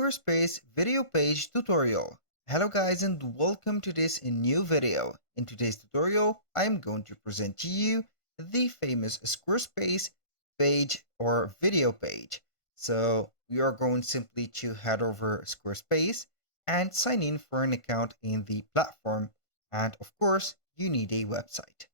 Squarespace Video Page tutorial. Hello guys and welcome to this new video. In today's tutorial, I am going to present to you the famous Squarespace page or video page. So we are going simply to head over Squarespace and sign in for an account in the platform. And of course, you need a website.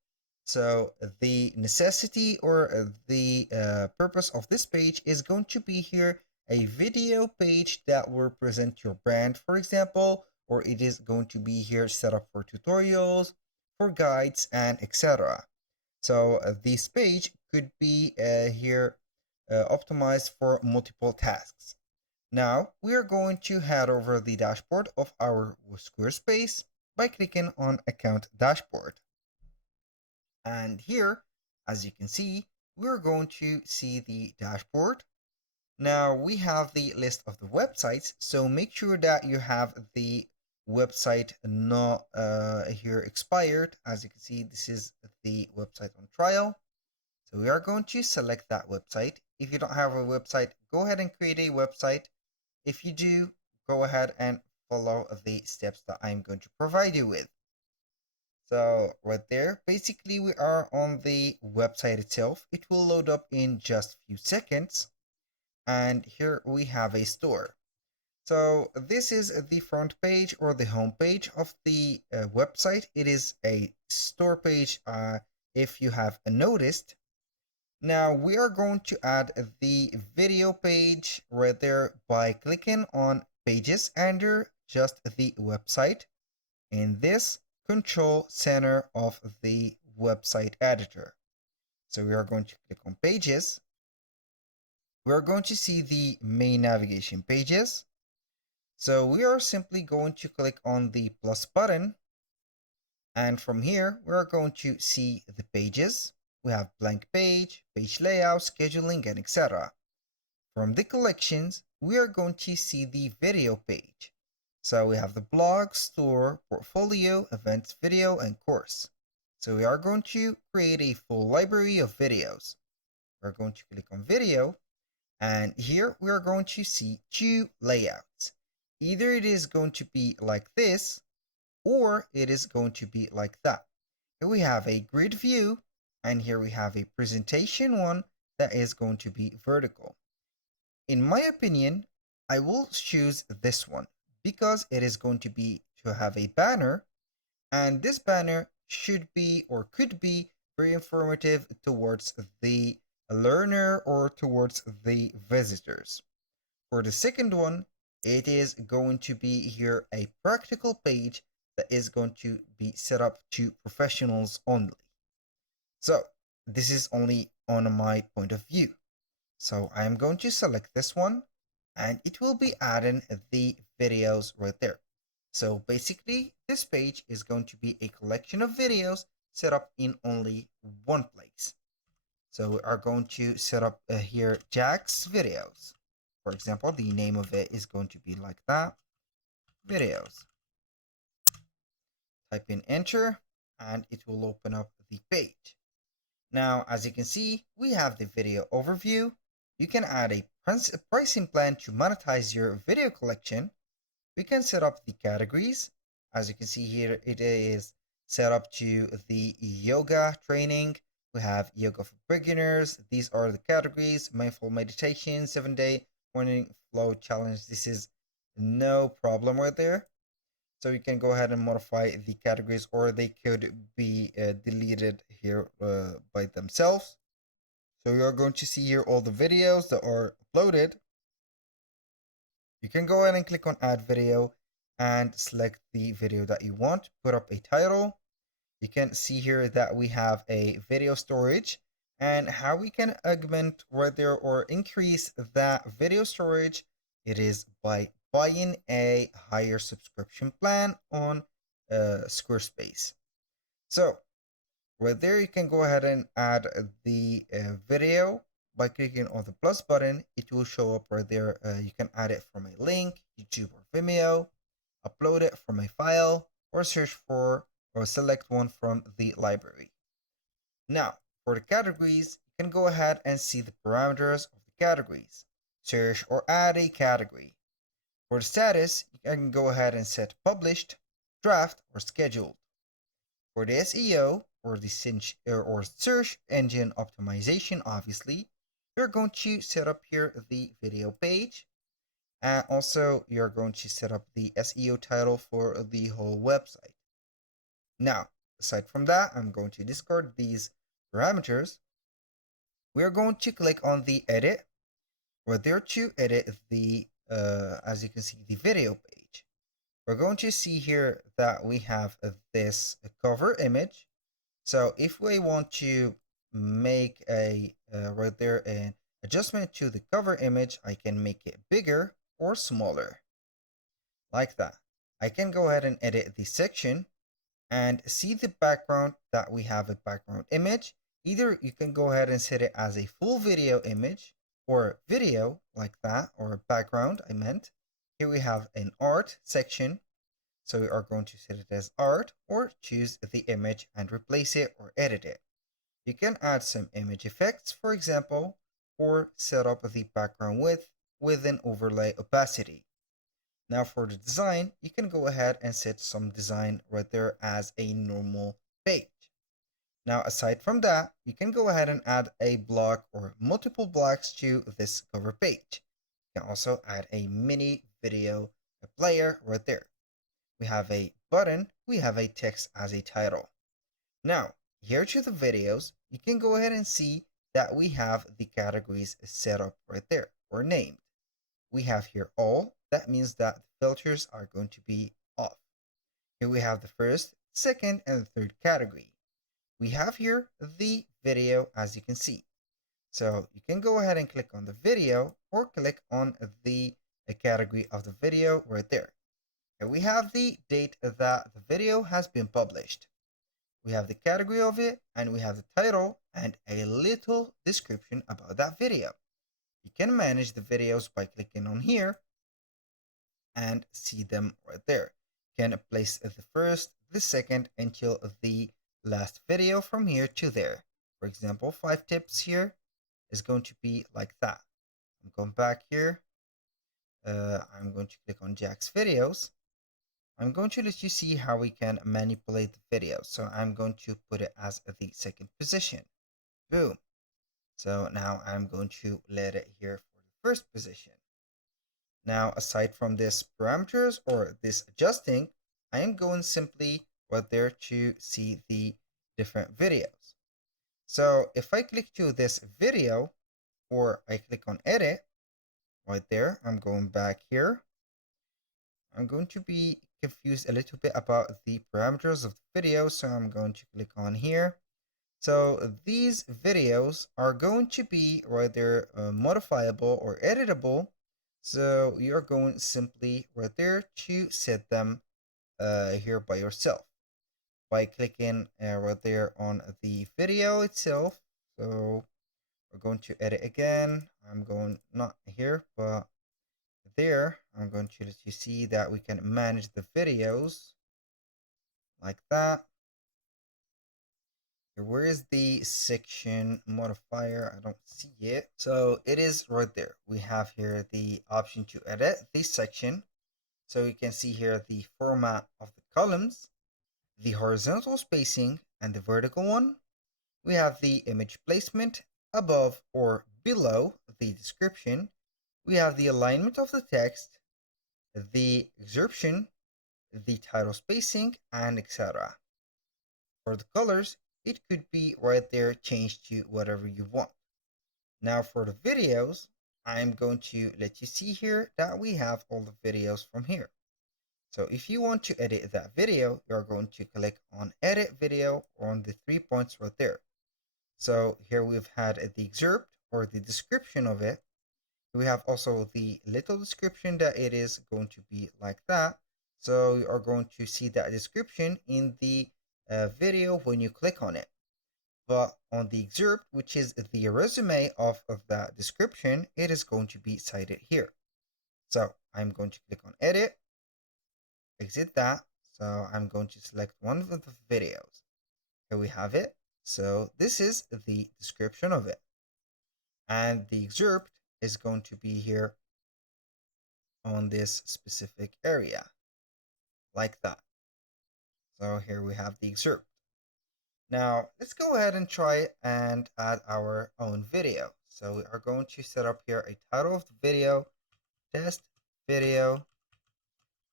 So the necessity or the purpose of this page is going to be here a video page that will present your brand, for example, or it is going to be here set up for tutorials, for guides, and etc. So this page could be here optimized for multiple tasks. Now we are going to head over the dashboard of our Squarespace by clicking on Account Dashboard. And here, as you can see, we're going to see the dashboard. Now we have the list of the websites, so make sure that you have the website not here expired. As you can see, this is the website on trial. So we are going to select that website. If you don't have a website, go ahead and create a website. If you do, go ahead and follow the steps that I'm going to provide you with. So right there, basically we are on the website itself. It will load up in just a few seconds. And here we have a store. So this is the front page or the home page of the website. It is a store page if you have noticed. Now we are going to add the video page right there by clicking on pages under just the website in this control center of the website editor. So we are going to click on pages. We're going to see the main navigation pages. So we are simply going to click on the plus button. And from here, we're going to see the pages. We have blank page, page layout, scheduling, and etc. From the collections, we are going to see the video page. So we have the blog, store, portfolio, events, video, and course. So we are going to create a full library of videos. We're going to click on video. And here we are going to see two layouts. Either it is going to be like this, or it is going to be like that. Here we have a grid view, and here we have a presentation one that is going to be vertical. In my opinion, I will choose this one because it is going to have a banner, and this banner should be or could be very informative towards the learner or towards the visitors. For the second one, it is going to be here a practical page that is going to be set up to professionals only. So this is only on my point of view. So I am going to select this one and it will be adding the videos right there. So basically this page is going to be a collection of videos set up in only one place. So we are going to set up here Jack's videos. For example, the name of it is going to be like that, videos. Type in enter and it will open up the page. Now, as you can see, we have the video overview. You can add a pricing plan to monetize your video collection. We can set up the categories. As you can see here, it is set up to the yoga training. We have yoga for beginners. These are the categories: mindful meditation, 7-day morning flow challenge. This is no problem right there. So you can go ahead and modify the categories, or they could be deleted here by themselves. So you are going to see here all the videos that are uploaded. You can go ahead and click on add video and select the video that you want. Put up a title. You can see here that we have a video storage and how we can augment right there or increase that video storage. It is by buying a higher subscription plan on Squarespace. So right there, you can go ahead and add the video by clicking on the plus button. It will show up right there. You can add it from a link, YouTube or Vimeo, upload it from a file, or search for or select one from the library. Now, for the categories, you can go ahead and see the parameters of the categories. Search or add a category. For the status, you can go ahead and set published, draft, or scheduled. For the SEO, or the search engine optimization, obviously, you're going to set up here the video page. And also, you're going to set up the SEO title for the whole website. Now, aside from that, I'm going to discard these parameters. We're going to click on the edit. We're there to edit the, as you can see, the video page. We're going to see here that we have this cover image. So if we want to make a right there an adjustment to the cover image, I can make it bigger or smaller like that. I can go ahead and edit the section and see the background that we have a background image. Either you can go ahead and set it as a full video image or video like that, or background I meant. Here we have an art section. So we are going to set it as art, or choose the image and replace it or edit it. You can add some image effects, for example, or set up the background width with an overlay opacity. Now for the design, you can go ahead and set some design right there as a normal page. Now aside from that, you can go ahead and add a block or multiple blocks to this cover page. You can also add a mini video player right there. We have a button, we have a text as a title. Now, here to the videos, you can go ahead and see that we have the categories set up right there, or named. We have here all, that means that the filters are going to be off. Here we have the first, second, and the third category. We have here the video, as you can see. So you can go ahead and click on the video, or click on the category of the video right there. Here we have the date that the video has been published. We have the category of it, and we have the title and a little description about that video. You can manage the videos by clicking on here and see them right there. You can place the first, the second, until the last video from here to there. For example, 5 tips here is going to be like that. I'm going back here. I'm going to click on Jack's videos. I'm going to let you see how we can manipulate the video. So I'm going to put it as the second position. Boom. So now I'm going to let it here for the first position. Now, aside from this parameters or this adjusting, I am going simply right there to see the different videos. So if I click to this video, or I click on edit right there, I'm going back here. I'm going to be confused a little bit about the parameters of the video, so I'm going to click on here. So these videos are going to be right there modifiable or editable. So you're going simply right there to set them here by yourself by clicking right there on the video itself. So we're going to edit again. I'm going not here, but there. I'm going to let you see that we can manage the videos like that. Where is the section modifier? I don't see it. So it is right there. We have here the option to edit this section. So you can see here the format of the columns, the horizontal spacing, and the vertical one. We have the image placement above or below the description. We have the alignment of the text, the excerption, the title spacing, and etc. For the colors, it could be right there changed to whatever you want. Now for the videos, I'm going to let you see here that we have all the videos from here. So if you want to edit that video, you're going to click on edit video on the 3 points right there. So here we've had the excerpt or the description of it. We have also the little description that it is going to be like that. So you are going to see that description in the video when you click on it. But on the excerpt, which is the resume of that description, it is going to be cited here. So I'm going to click on edit, exit that. So I'm going to select one of the videos. Here we have it. So this is the description of it. And the excerpt is going to be here on this specific area, like that. So here we have the excerpt. Now let's go ahead and try and add our own video. So we are going to set up here a title of the video, test video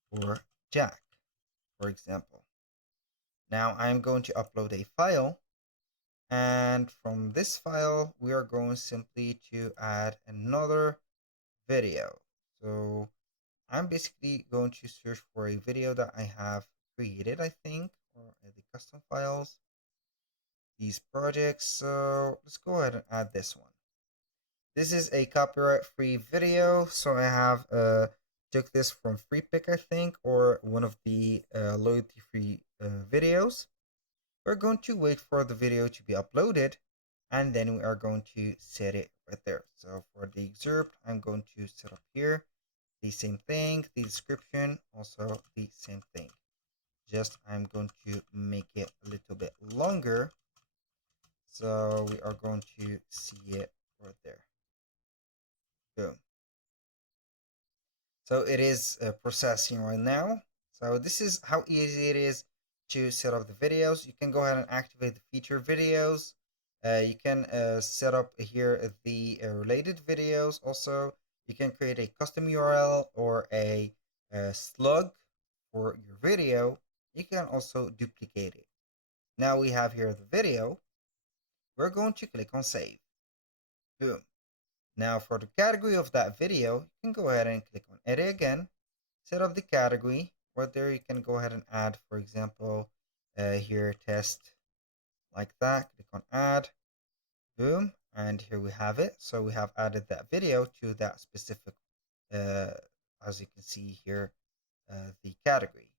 for Jack, for example. Now I'm going to upload a file, and from this file we are going simply to add another video. So I'm basically going to search for a video that I have created, I think, or the custom files, these projects. So let's go ahead and add this one. This is a copyright free video, so I have took this from Free Pick, I think, or one of the loyalty free videos. We're going to wait for the video to be uploaded, and then we are going to set it right there. So for the excerpt, I'm going to set up here the same thing, the description also the same thing. Just I'm going to make it a little bit longer, so we are going to see it right there. Boom. So it is processing right now. So this is how easy it is to set up the videos. You can go ahead and activate the feature videos. You can set up here the related videos. Also, you can create a custom URL or a slug for your video. You can also duplicate it. Now we have here the video. We're going to click on save. Boom. Now for the category of that video, you can go ahead and click on edit again, set up the category. Right there you can go ahead and add, for example, here test, like that. Click on add, boom, and here we have it. So we have added that video to that specific, as you can see here, the category.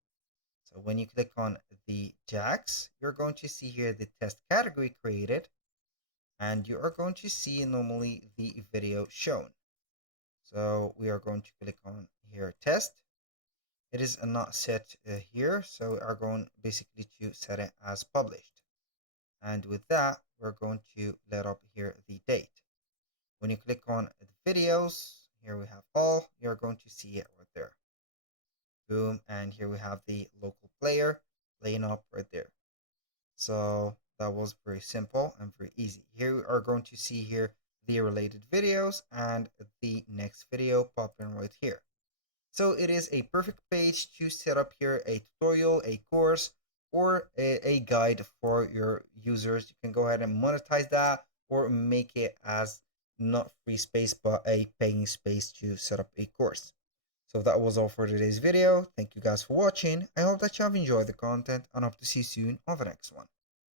So when you click on the jacks, you're going to see here the test category created, and you are going to see normally the video shown. So we are going to click on here test. It is not set here, so we are going basically to set it as published. And with that, we're going to let up here the date. When you click on the videos, here we have all, you're going to see it right there. Boom, and here we have the local player playing up right there. So that was very simple and very easy. Here we are going to see here the related videos and the next video popping right here. So it is a perfect page to set up here a tutorial, a course, or a guide for your users. You can go ahead and monetize that or make it as not free space but a paying space to set up a course. So that was all for today's video. Thank you guys for watching. I hope that you have enjoyed the content and hope to see you soon on the next one.